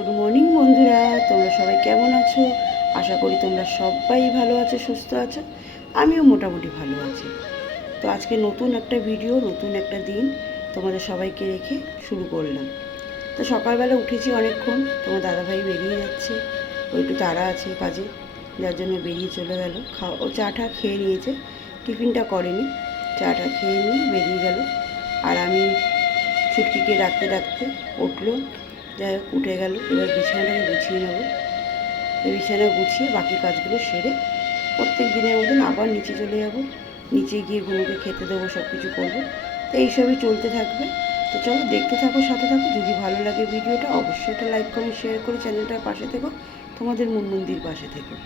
Good morning বন্ধুরা, তোমরা সবাই কেমন আছো? আশা করি তোমরা সবাই ভালো আছো, সুস্থ আছো। আমিও মোটামুটি ভালো আছি। তো আজকে নতুন একটা ভিডিও, নতুন একটা দিন তোমাদের সবাইকে রেখে শুরু করলাম। তো সকালবেলা উঠেছি অনেকক্ষণ, তোমার দাদাভাই বেরিয়ে যাচ্ছে, ও একটু তাড়া আছে কাজে, যার জন্য বেরিয়ে চলে গেল। ও চাটা খেয়ে নিয়েছে, টিফিনটা করেনি, চাটা খেয়ে নিয়ে বেরিয়ে গেল। আর আমি ছুটকিকে ডাকতে ডাকতে উঠলো, যাই হোক উঠে গেল। এবার বিছানাটাকে গুছিয়ে নেবো। এই বিছানা গুছিয়ে বাকি কাজগুলো সেরে প্রত্যেক দিনের মতন আবার নিচে চলে যাব। নিচে গিয়ে ঘুমোকে খেতে দেবো, সব কিছু করবো। তো এইসবই চলতে থাকবে। তো চলো দেখতে থাকো, সাথে থাকো। যদি ভালো লাগে ভিডিওটা অবশ্যই একটা লাইক কমেন্ট শেয়ার করে চ্যানেলটার পাশে থেকো, তোমাদের মন্দির পাশে থেকো।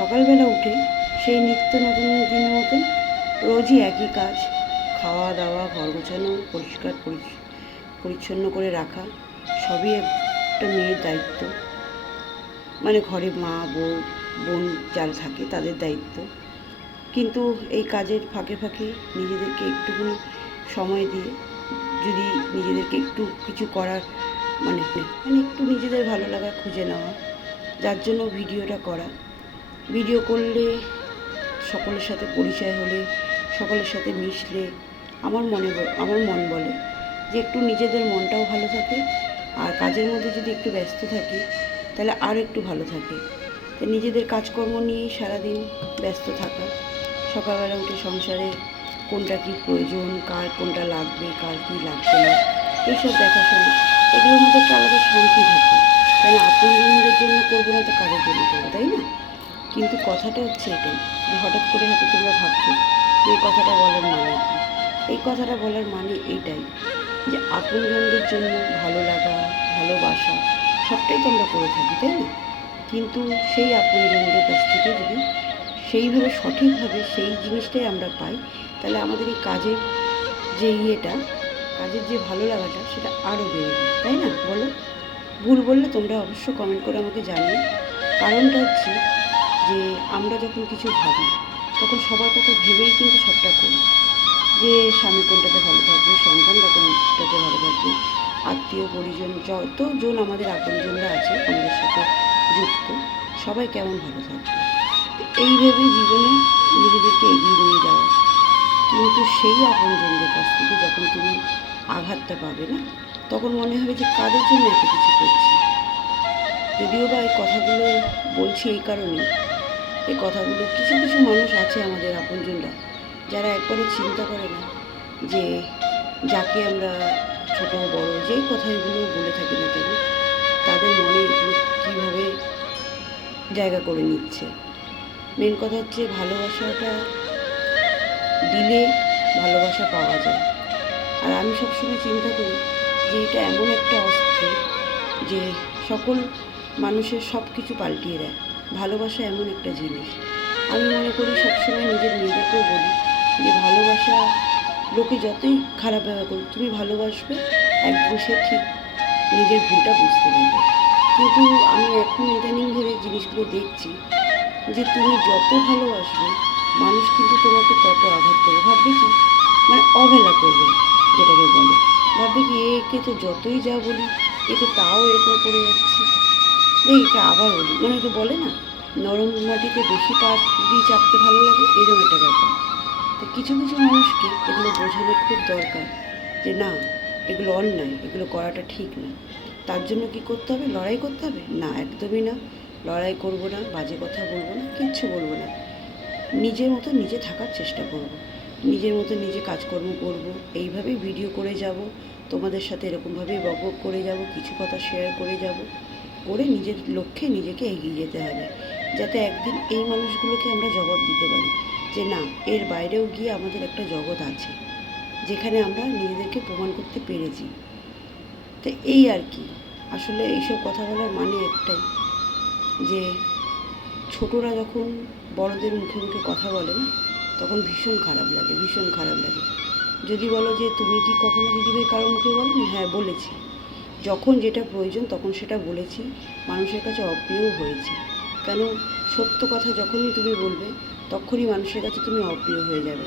সকালবেলা উঠে সেই নিত্য নতুন দিনের মতন রোজই একই কাজ, খাওয়া দাওয়া, ঘর গোছানো, পরিষ্কার পরিচ্ছন্ন করে রাখা, সবই একটা মেয়ের দায়িত্ব। মানে ঘরে মা, বোন যারা থাকে তাদের দায়িত্ব। কিন্তু এই কাজের ফাঁকে ফাঁকে নিজেদেরকে একটুখানি সময় দিয়ে যদি নিজেদেরকে একটু কিছু করার মানে একটু নিজেদের ভালো লাগা খুঁজে নেওয়া, যার জন্য ভিডিওটা করা। ভিডিও করলে, সকলের সাথে পরিচয় হলে, সকলের সাথে মিশলে আমার মন বলে যে একটু নিজেদের মনটাও ভালো থাকে। আর কাজের মধ্যে যদি একটু ব্যস্ত থাকি তাহলে আর একটু ভালো থাকে। তো নিজেদের কাজকর্ম নিয়েই সারাদিন ব্যস্ত থাকা। সকালবেলা উঠে সংসারে কোনটা কী প্রয়োজন, কার কোনটা লাগবে, কার কী লাগবে না, এইসব দেখাশোনা, এগুলোর মধ্যে একটা আলাদা শান্তি থাকে। তাই না? আপনজনদের জন্য করবো না তো কারোর জন্য করবো, তাই না? কিন্তু কথাটা হচ্ছে এটাই যে হঠাৎ করে হয়তো তোমরা ভাবছো যে এই কথাটা বলার মানে কী। এই কথাটা বলার মানে এইটাই যে আপনজনদের জন্য ভালো লাগা, ভালোবাসা সবটাই তো আমরা করে থাকি, তাই না? কিন্তু সেই আপনজনদের কাছ থেকে যদি সেইভাবে সঠিকভাবে সেই জিনিসটাই আমরা পাই, তাহলে আমাদের এই কাজের যে কাজের যে ভালো লাগাটা সেটা আরও বেড়ে যায়, তাই না? বলো, ভুল বললে তোমরা অবশ্য কমেন্ট করে আমাকে জানিও। কারণটা হচ্ছে যে আমরা যখন কিছু ভাবি তখন সবার কথা ভেবেই কিন্তু সবটা করি। যে স্বামী কোনটাতে ভালো থাকবে, সন্তানরা কোনটাতে ভালো থাকবে, আত্মীয় পরিজন যতজন আমাদের আপনজনরা আছে আমাদের সাথে যুক্ত, সবাই কেমন ভালো থাকবে, এই ভেবেই জীবনে নিজেদেরকে এগিয়ে নিয়ে যাওয়া। কিন্তু সেই আপনজনদের কাছ থেকে যখন তুমি আঘাতটা পাবে না, তখন মনে হবে যে কাদের জন্য এত কিছু করছি। যদিও বা এই কথাগুলো বলছি এই কারণে, এই কথাগুলো কিছু কিছু মানুষ আছে আমাদের আপনজনরা যারা একবারও চিন্তা করে না যে যাকে আমরা ছোট বড় যেই কথাগুলো বলে থাকি না কেন, তাদের মনে এগুলো কীভাবে জায়গা করে নিচ্ছে। মেন কথা হচ্ছে ভালোবাসাটা দিলে ভালোবাসা পাওয়া যায়। আর আমি সবসময় চিন্তা করি যে এটা এমন একটা অস্ত্র যে সকল মানুষের সব কিছু পাল্টিয়ে দেয়। ভালোবাসা এমন একটা জিনিস, আমি মনে করি সবসময় নিজের মেয়েদেরকেও বলি যে ভালোবাসা, লোকে যতই খারাপ ব্যবহার করুক, তুমি ভালোবাসবে, একদিন সে ঠিক নিজের ভুলটা বুঝতে পারবে। কিন্তু আমি এখন ইদানিং ধরে জিনিসগুলো দেখছি যে তুমি যত ভালোবাসবে মানুষ কিন্তু তোমাকে তত আঘাত করবে। ভাববে কি, মানে অবহেলা করবে, যেটাকে বলে। ভাববে কি একে তো যতই যা বলি এ তো তাও এরকম করে যাচ্ছে, একে আবার বলি, মানে ওকে বলে না নরম মাটিতে বেশি পা দিয়ে চাপতে ভালো লাগে, এরকম একটা ব্যাপার। তো কিছু কিছু মানুষকে এগুলো বোঝানো খুব দরকার যে না, এগুলো অন্যায়, এগুলো করাটা ঠিক না। তার জন্য কি করতে হবে? লড়াই করতে হবে? না, একদমই না। লড়াই করব না, বাজে কথা বলবো না, কিচ্ছু বলবো না। নিজের মতো নিজে থাকার চেষ্টা করব, নিজের মতো নিজে কাজকর্ম করব, এইভাবেই ভিডিও করে যাব, তোমাদের সাথে এরকমভাবেই বক করে যাব, কিছু কথা শেয়ার করে যাব, করে নিজের লক্ষ্যে নিজেকে এগিয়ে যেতে হবে, যাতে একদিন এই মানুষগুলোকে আমরা জবাব দিতে পারি যে না, এর বাইরেও গিয়ে আমাদের একটা জগৎ আছে যেখানে আমরা নিজেদেরকে প্রমাণ করতে পেরেছি। তো এই আর কি, আসলে এইসব কথা বলার মানে একটাই যে ছোটরা যখন বড়দের মুখে মুখে কথা বলে না, তখন ভীষণ খারাপ লাগে, ভীষণ খারাপ লাগে। যদি বলো যে তুমি কি কখনো দিদিভাই কারো মুখে বলোনি? হ্যাঁ বলেছি। যখন যেটা প্রয়োজন তখন সেটা বলেছি, মানুষের কাছে অপ্রিয়ও হয়েছি। কেন, সত্য কথা যখনই তুমি বলবে তখনই মানুষের কাছে তুমি অপ্রিয় হয়ে যাবে।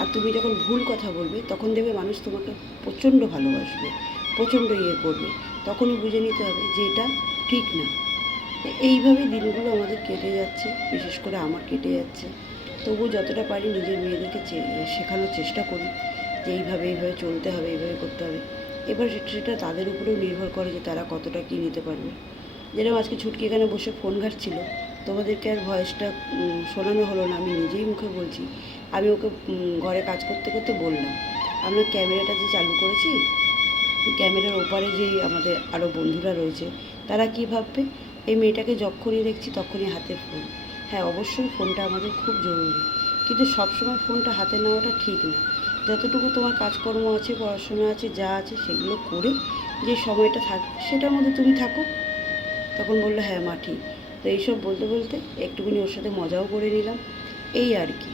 আর তুমি যখন ভুল কথা বলবে তখন দেখবে মানুষ তোমাকে প্রচণ্ড ভালোবাসবে, প্রচণ্ড করবে। তখনই বুঝে নিতে হবে যে এটা ঠিক না। এইভাবে দিনগুলো আমাদের কেটে যাচ্ছে, বিশেষ করে আমার কেটে যাচ্ছে। তবু যতটা পারি নিজের মেয়েদেরকে শেখানোর চেষ্টা করি যে এইভাবে চলতে হবে, এইভাবে করতে হবে। এবার সেটা তাদের উপরেও নির্ভর করে যে তারা কতটা কী নিতে পারবে। যেরকম আজকে ছুটকি এখানে বসে ফোন ঘাঁটছিল, তোমাদেরকে আর ভয়েসটা শোনানো হলো না, আমি নিজেই মুখে বলছি। আমি ওকে ঘরে কাজ করতে করতে বললাম, আমরা ক্যামেরাটা যে চালু করেছি, ক্যামেরার ওপারে যে আমাদের আরও বন্ধুরা রয়েছে তারা কী ভাববে, এই মেয়েটাকে যখনই দেখছি তখনই হাতে ফোন। হ্যাঁ, অবশ্যই ফোনটা আমাদের খুব জরুরি, কিন্তু সবসময় ফোনটা হাতে নেওয়াটা ঠিক না। যতটুকু তোমার কাজকর্ম আছে, পড়াশোনা আছে, যা আছে সেগুলো করে যে সময়টা থাকবে সেটার মধ্যে তুমি থাকো। তখন বললো হ্যাঁ মা ঠিক। তো এইসব বলতে বলতে একটুখানি ওর সাথে মজাও করে নিলাম, এই আর কি।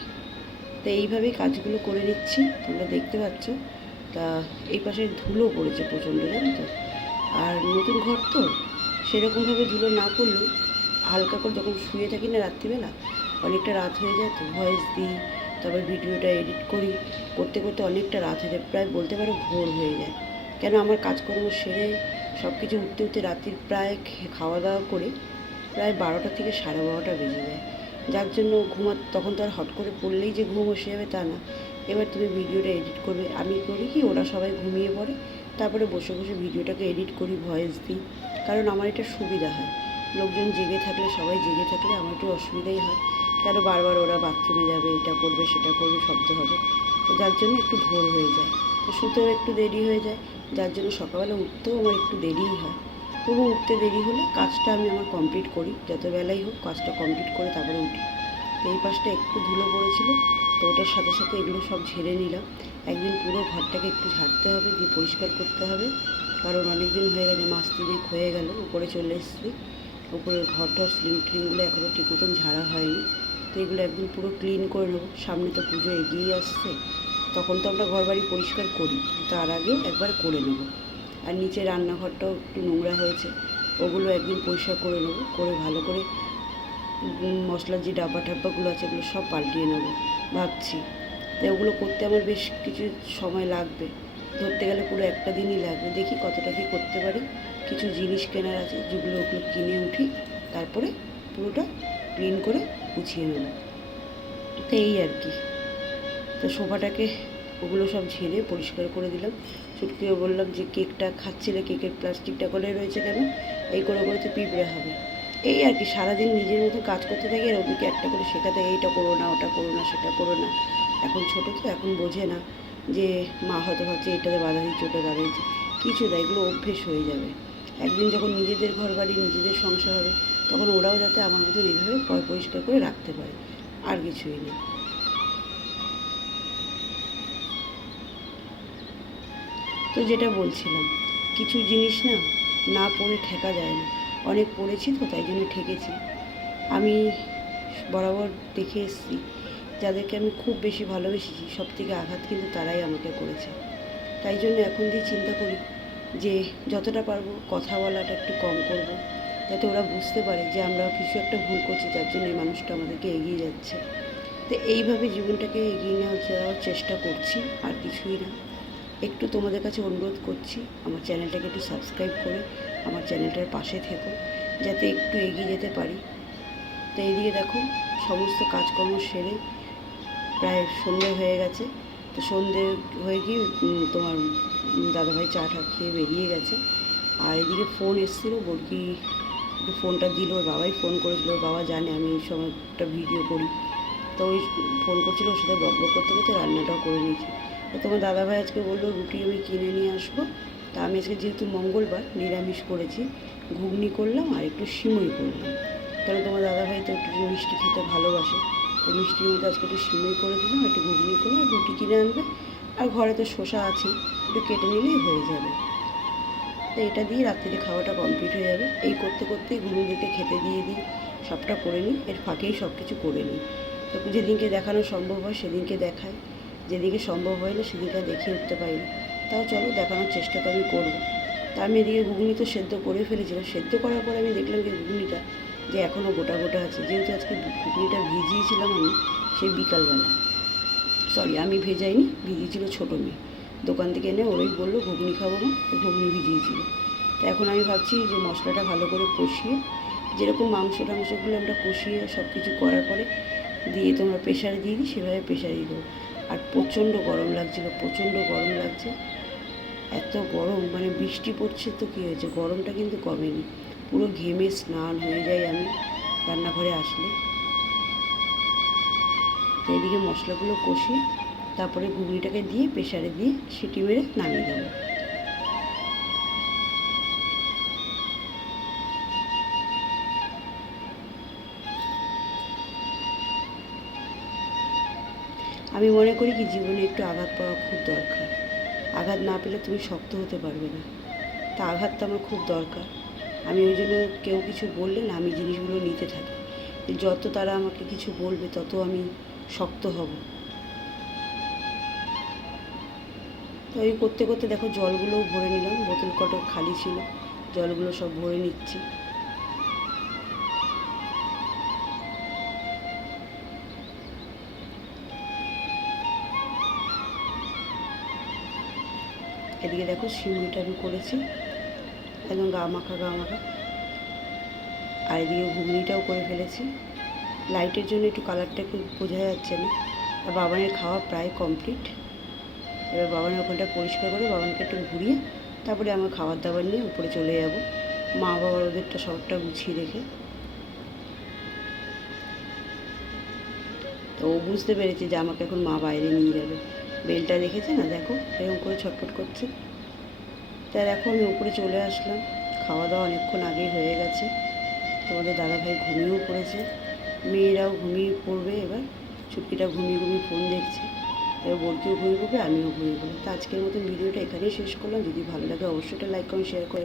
তো এইভাবেই কাজগুলো করে নিচ্ছি, তোমরা দেখতে পাচ্ছ। তা এই পাশে ধুলো পড়েছে প্রচণ্ড, জানো তো। আর নতুন ঘর তো, সেরকমভাবে ধুলো না পড়লেও হালকা করে যখন শুয়ে থাকি না রাত্রিবেলা, অনেকটা রাত হয়ে যায় তো, ভয়েস দিই, তারপর ভিডিওটা এডিট করি, করতে করতে অনেকটা রাত হয়ে যায়, প্রায় বলতে পারো ভোর হয়ে যায়। কেন, আমার কাজকর্ম সেরে সব কিছু উঠতে উঠতে রাত্রির প্রায় খাওয়া দাওয়া করে প্রায় 12টা থেকে 12:30 বেজে যায়। যার জন্য তখন তো আর হট করে পড়লেই যে ঘুম এসে যাবে তা না। এবার তুমি ভিডিওটা এডিট করবে, আমি করি কি, ওরা সবাই ঘুমিয়ে পড়ে, তারপরে বসে বসে ভিডিওটাকে এডিট করি, ভয়েস দিই। কারণ আমার এটা সুবিধা হয়, লোকজন জেগে থাকলে, সবাই জেগে থাকলে আমার একটু অসুবিধাই হয়। কেন, বারবার ওরা বাথরুমে যাবে, এটা করবে সেটা করবে, শব্দ হবে, তো যার জন্য একটু ভোর হয়ে যায়। তো শুতেও একটু দেরি হয়ে যায়, যার জন্য সকালবেলা উঠতেও আমার একটু দেরিই হয়। তবু উঠতে দেরি হলে কাজটা আমি আমার কমপ্লিট করি, যত বেলাই হোক কাজটা কমপ্লিট করে তারপরে উঠি। তো এই পাশটা একটু ধুলো পড়েছিল, তো ওটার সাথে সাথে এগুলো সব ঝেড়ে নিলাম। একদিন পুরো ঘরটাকে একটু ঝাড়তে হবে, দিয়ে পরিষ্কার করতে হবে, কারণ অনেক দিন হয়ে গেছে, মাস 3 হয়ে গেল, উপরে চলে এসেছি। উপরের ঘরটার স্লিং ট্রিংগুলো এখনও ঠিক মতন ঝাড়া হয়নি, তো এগুলো একদিন পুরো ক্লিন করে নেবো। সামনে তো পুজো এগিয়ে আসছে, তখন তো আমরা ঘর বাড়ি পরিষ্কার করি, তার আগেও একবার করে নেব। আর নিচে রান্নাঘরটাও একটু নোংরা হয়েছে, ওগুলো একদিন পরিষ্কার করে নেব, করে ভালো করে মশলার যে ডাব্বা টাব্বাগুলো আছে এগুলো সব পাল্টিয়ে নেব ভাবছি। তাই ওগুলো করতে আমার বেশ কিছু সময় লাগবে, ধরতে গেলে পুরো একটা দিনই লাগবে। দেখি কতটা কী করতে পারি। কিছু জিনিস কেনার আছে, যেগুলো ওগুলো কিনে উঠি, তারপরে পুরোটা ক্লিন করে গুছিয়ে নেব। তো এই আর কি। তো সোফাটাকে ওগুলো সব ঝেড়ে পরিষ্কার করে দিলাম। চুটকিও বললাম যে কেকটা খাচ্ছিলে, কেকের প্লাস্টিকটা করে রয়েছে কেন, এই করে করে তো পিঁপড়ে হবে। এই আর কি, সারাদিন নিজের মতো কাজ করতে থাকি, আর ওদেরকে একটা করে শেখাতে, এইটা করো না, ওটা করো না, সেটা করো না। এখন ছোটো তো, এখন বোঝে না যে মা হয়তো ভাবছে এটাতে বাধা দিচ্ছে, ওটা বাধা দিচ্ছে, কিছু না, এগুলো অভ্যেস হয়ে যাবে। একদিন যখন নিজেদের ঘর বাড়ি, নিজেদের সংসার হবে, তখন ওরাও যাতে আমার মতন এইভাবে পরিষ্কার করে রাখতে পারে, আর কিছুই না। তো যেটা বলছিলাম, কিছু জিনিস না না পড়ে ঠেকা যায় না, অনেক পড়েছি তো তাই জন্য ঠেকেছি। আমি বরাবর দেখে এসেছি, যাদেরকে আমি খুব বেশি ভালোবেসেছি সব থেকে আঘাত কিন্তু তারাই আমাকে করেছে। তাই জন্য এখন দিয়ে চিন্তা করি যে যতটা পারবো কথা বলাটা একটু কম করব, যাতে ওরা বুঝতে পারে যে আমরা কিছু একটা ভুল করছি, যার জন্য এই মানুষটা আমাদেরকে এগিয়ে যাচ্ছে। তো এইভাবে জীবনটাকে এগিয়ে যাওয়ার চেষ্টা করছি, আর কিছুই না। একটু তোমাদের কাছে অনুরোধ করছি, আমার চ্যানেলটাকে একটু সাবস্ক্রাইব করে আমার চ্যানেলটার পাশে থেকো, যাতে একটু এগিয়ে যেতে পারি। তো এইদিকে দেখো, সমস্ত কাজকর্ম সেরে প্রায় সন্ধে হয়ে গেছে। তো সন্ধে হয়ে গিয়ে তোমার দাদাভাই চা টা খেয়ে বেরিয়ে গেছে। আর এদিকে ফোন এসেছিলো, বড়কি একটু ফোনটা দিল, ওর বাবাই ফোন করেছিল, ওর বাবা জানে আমি এই সময় একটা ভিডিও করি, তো ওই ফোন করছিলো, ওর সাথে বক বক করতে করতে রান্নাটাও করে নিয়েছি। তো তোমার দাদাভাই আজকে বললো রুটি আমি কিনে নিয়ে আসবো। তা আমি আজকে যেহেতু মঙ্গলবার নিরামিষ করেছি, ঘুগনি করলাম আর একটু সিমই করলাম, কারণ তোমার দাদাভাই তো একটু মিষ্টি খেতে ভালোবাসে, তো মিষ্টির মধ্যে আজকে একটু সিমই করে দিলাম, একটু ঘুগনি করে, আর রুটি কিনে আনবে, আর ঘরে তো শসা আছে, একটু কেটে নিলেই হয়ে যাবে। তো এটা দিয়ে রাত্রিরে খাওয়াটা কমপ্লিট হয়ে যাবে। এই করতে করতেই গুরুদেরকে খেতে দিয়ে দিই, সবটা করে নিই, এর ফাঁকেই সব কিছু করে নিই। তো যেদিনকে দেখানো সম্ভব হয় সেদিনকে দেখায়, যেদিকে সম্ভব হয় না সেদিনকে দেখিয়ে উঠতে পারি না, তাও চলো দেখানোর চেষ্টা তো আমি করবো। তা আমি এদিকে ঘুগনি তো সেদ্ধ করে ফেলেছিলাম। সেদ্ধ করার পর আমি দেখলাম যে ঘুগনিটা যে এখনও গোটা গোটা আছে, যেহেতু আজকে ঘুগনিটা ভিজিয়েছিলাম আমি সেই বিকালবেলা। সরি, আমি ভেজাইনি, ভিজিয়েছিল ছোটো মেয়ে, দোকান থেকে এনে ওরাই বললো ঘুগনি খাবো না, তো ঘুগনি ভিজিয়েছিল। তো এখন আমি ভাবছি যে মশলাটা ভালো করে কষিয়ে, যেরকম মাংসগুলো আমরা কষিয়ে সব কিছু করার পরে দিয়ে তোমরা প্রেশারে দিয়ে দিই, সেভাবে প্রেশারে দিয়ে দেবো। আর প্রচণ্ড গরম লাগছিলো, প্রচণ্ড গরম লাগছে, এত গরম, মানে বৃষ্টি পড়ছে তো কী হয়েছে, গরমটা কিন্তু কমেনি। পুরো ঘেমে স্নান হয়ে যাই আমি রান্নাঘরে আসলে। তো এদিকে মশলাগুলো কষিয়ে তারপরে ঘুগনিটাকে দিয়ে প্রেশারে দিয়ে সিটি মেরে নামিয়ে দেবো। আমি মনে করি কি জীবনে একটু আঘাত পাওয়া খুব দরকার। আঘাত না পেলে তুমি শক্ত হতে পারবে না। তা আঘাতটা আমার খুব দরকার। আমি ওই জন্য কেউ কিছু বললে না, আমি জিনিসগুলো নিতে থাকি। যত তারা আমাকে কিছু বলবে তত আমি শক্ত হব। তো এই করতে করতে দেখো জলগুলোও ভরে নিলাম, বোতল কটা খালি ছিল, জলগুলো সব ভরে নিচ্ছি। এদিকে দেখো সিমুইটা আমি করেছি একদম গা মাখা গা মাখা। আর এদিকে ঘুগনিটাও করে ফেলেছি। লাইটের জন্য একটু কালারটা একটু বোঝা যাচ্ছে না। আর বাবানের খাওয়া প্রায় কমপ্লিট। এবার বাবানের ওখানটা পরিষ্কার করে বাবানকে একটু ঘুরিয়ে তারপরে আমার খাবার দাবার নিয়ে উপরে চলে যাব, মা বাবার ওদেরটা সবটা গুছিয়ে রেখে। তো ও বুঝতে পেরেছে যে আমাকে এখন মা বাইরে নিয়ে যাবে। বেলটা দেখেছে না, দেখো এরকম করে ছটফট করছে। তাই দেখো আমি উপরে চলে আসলাম, খাওয়া দাওয়া অনেকক্ষণ আগেই হয়ে গেছে। তোমাদের দাদাভাই ঘুমিয়েও পড়েছে, মেয়েরাও ঘুমিয়ে পড়বে এবার। ছুটকিটা ঘুমিয়ে ঘুমিয়ে ফোন দেখছে, এবার বোরকেও ঘুমিয়ে পড়বে, আমিও ঘুমিয়ে পড়বো। তো আজকের মতন ভিডিওটা এখানেই শেষ করলাম। যদি ভালো লাগে অবশ্যই একটা লাইক কমেন্ট শেয়ার করে